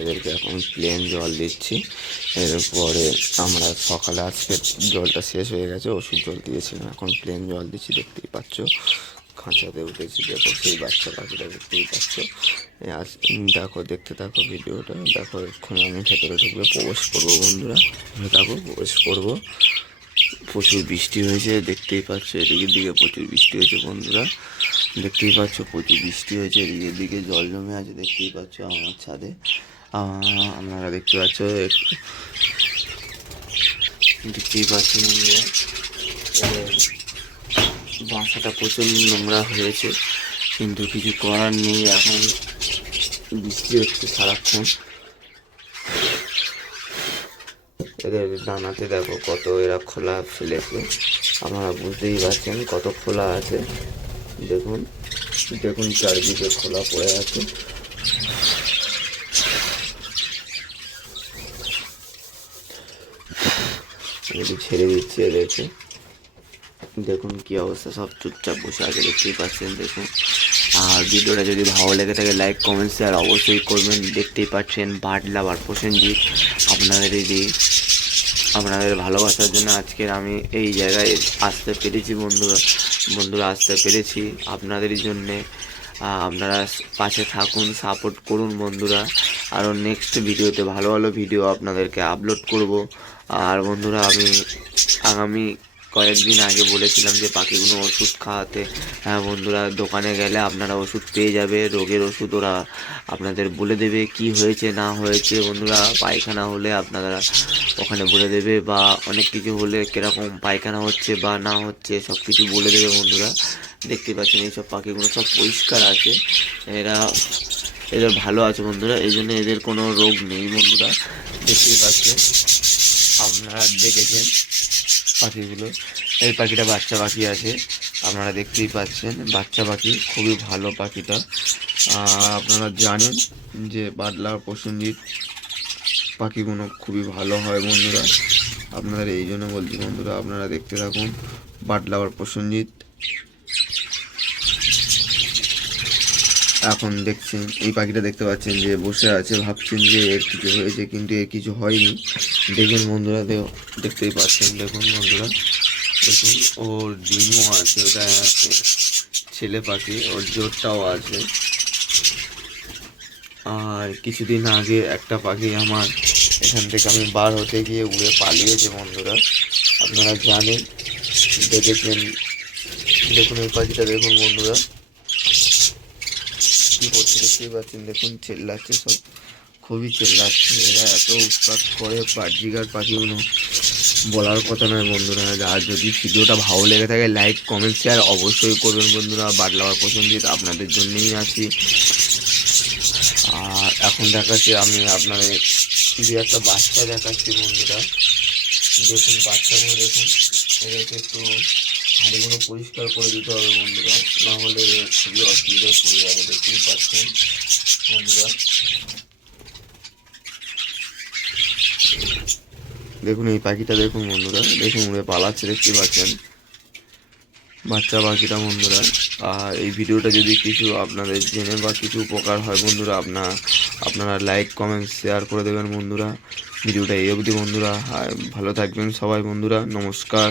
এদেরকে এখন প্লেন জল দিচ্ছি। এরপরে আমরা সকালে আজকে জলটা শেষ হয়ে গেছে, ওষুধ জল দিয়েছিলাম, এখন প্লেন জল দিচ্ছি। দেখতেই পাচ্ছ খাঁচাতে উঠেছি, দেখো সেই বাচ্চা পাখিটা দেখতেই পাচ্ছ। আজ দেখো, দেখতে থাকো ভিডিওটা, দেখো এক্ষুনি আমি ভেতরে ঢুকবে প্রবেশ করবো বন্ধুরা, দেখো প্রবেশ করবো। প্রচুর বৃষ্টি হয়েছে দেখতেই পাচ্ছ, এদিকের দিকে প্রচুর বৃষ্টি হয়েছে বন্ধুরা, দেখতেই পাচ্ছ প্রচুর বৃষ্টি হয়েছে। এদিকের দিকে জল জমে আছে দেখতেই পাচ্ছ আমার ছাদে, আপনারা দেখতে পাচ্ছ, দেখতেই পাচ্ছ বন্ধুরা। বাসাটা প্রচুর নোংরা হয়েছে, কিন্তু কিছু করার নেই, এখন বৃষ্টি হচ্ছে সারাক্ষণ। এদের দানাতে দেখো কত এরা খোলা ফেলেছে, আপনারা বুঝতেই পারছেন কত খোলা আছে। দেখুন দেখুন চারিদিকে খোলা পড়ে আছে। এদের ছেড়ে দিচ্ছি এদেরকে, দেখুন কি অবস্থা, সব চুপচাপ বসে আছে দেখতেই পাচ্ছেন। দেখুন, আর ভিডিওটা যদি ভালো লেগে থাকে লাইক কমেন্ট শেয়ার অবশ্যই করবেন। দেখতেই পাচ্ছেন বার্ড লাভার প্রসেনজিৎ, আপনাদের ভালোবাসার জন্য আজকের আমি এই জায়গায় আসতে পেরেছি বন্ধুরা আসতে পেরেছি আপনাদেরই জন্যে। আপনারা পাশে থাকুন, সাপোর্ট করুন বন্ধুরা। আরও নেক্সট ভিডিওতে ভালো ভালো ভিডিও আপনাদেরকে আপলোড করব। আর বন্ধুরা, আমি আগামী কয়েকদিন আগে বলেছিলাম যে পাখিগুলো ওষুধ খাওয়াতে। হ্যাঁ বন্ধুরা, দোকানে গেলে আপনারা ওষুধ পেয়ে যাবে, রোগের ওষুধ ওরা আপনাদের বলে দেবে কি হয়েছে না হয়েছে বন্ধুরা। পায়খানা হলে আপনারা ওখানে বলে দেবে, বা অনেক কিছু হলে কীরকম পায়খানা হচ্ছে বা না হচ্ছে সব কিছু বলে দেবে বন্ধুরা। দেখতে পাচ্ছেন এইসব পাখিগুলো সব পরিষ্কার আছে, এদের ভালো আছে বন্ধুরা, এই জন্য এদের কোনো রোগ নেই বন্ধুরা। দেখতেই পাচ্ছেন, আপনারা দেখেছেন পাখিগুলো, এই পাখিটা বাচ্চা পাখি আছে, আপনারা দেখতেই পাচ্ছেন বাচ্চা পাখি, খুবই ভালো পাখিটা। আপনারা জানেন যে বার্ড লাভার প্রসেনজিৎ পাখিগুলো খুবই ভালো হয় বন্ধুরা, আপনাদের এই জন্য বলছি বন্ধুরা, আপনারা দেখতে থাকুন বার্ড লাভার প্রসেনজিৎ। এখন দেখছেন এই পাখিটা দেখতে পাচ্ছেন যে বসে আছে, ভাবছেন যে এর কিছু হয়েছে, কিন্তু এর কিছু হয়নি। দেখুন বন্ধুরা, দেখতেই পাচ্ছেন, দেখুন বন্ধুরা, দেখুন ওর ডিমও আছে, ওটা ছেলে পাখি, ওর জোরটাও আছে। আর কিছুদিন আগে একটা পাখি আমার এখান থেকে আমি বার হতে গিয়ে উড়ে পালিয়েছে বন্ধুরা, আপনারা জানেন, দেখেছেন। দেখুন এই পাখিটা দেখুন বন্ধুরা কী করছে, দেখতেই পাচ্ছেন, দেখুন চেল্লাচ্ছে, সব খুবই চেল্লাচ্ছে, এরা এত উৎপাত করে বার্জিগার পাখিগুলো বলার কথা নয় বন্ধুরা। আর যদি ভিডিওটা ভালো লেগে থাকে লাইক কমেন্ট শেয়ার অবশ্যই করবেন বন্ধুরা। বার্ড লাভার প্রসেনজিৎ আপনাদের জন্যই আছি। আর এখন দেখাচ্ছি আমি আপনাদের দু একটা বাচ্চা দেখাচ্ছি বন্ধুরা, দেখুন বাচ্চাগুলো দেখুন, এদেরকে একটু হাঁড়িগুলো পরিষ্কার করে দিতে হবে বন্ধুরা, না হলে খুবই অসুবিধায় পড়ে যাবে। দেখতেই পাচ্ছেন বন্ধুরা, দেখুন এই পাখিটা দেখুন বন্ধুরা, দেখুন উড়ে পালাচ্ছে, দেখতে পাচ্ছেন বাচ্চা পাখিটা বন্ধুরা। আর এই ভিডিওটা যদি কিছু আপনাদের জেনে বা কিছু উপকার হয় বন্ধুরা, আপনারা লাইক কমেন্ট শেয়ার করে দেবেন বন্ধুরা। ভিডিওটা এই অবধি বন্ধুরা, ভালো থাকবেন সবাই বন্ধুরা, নমস্কার।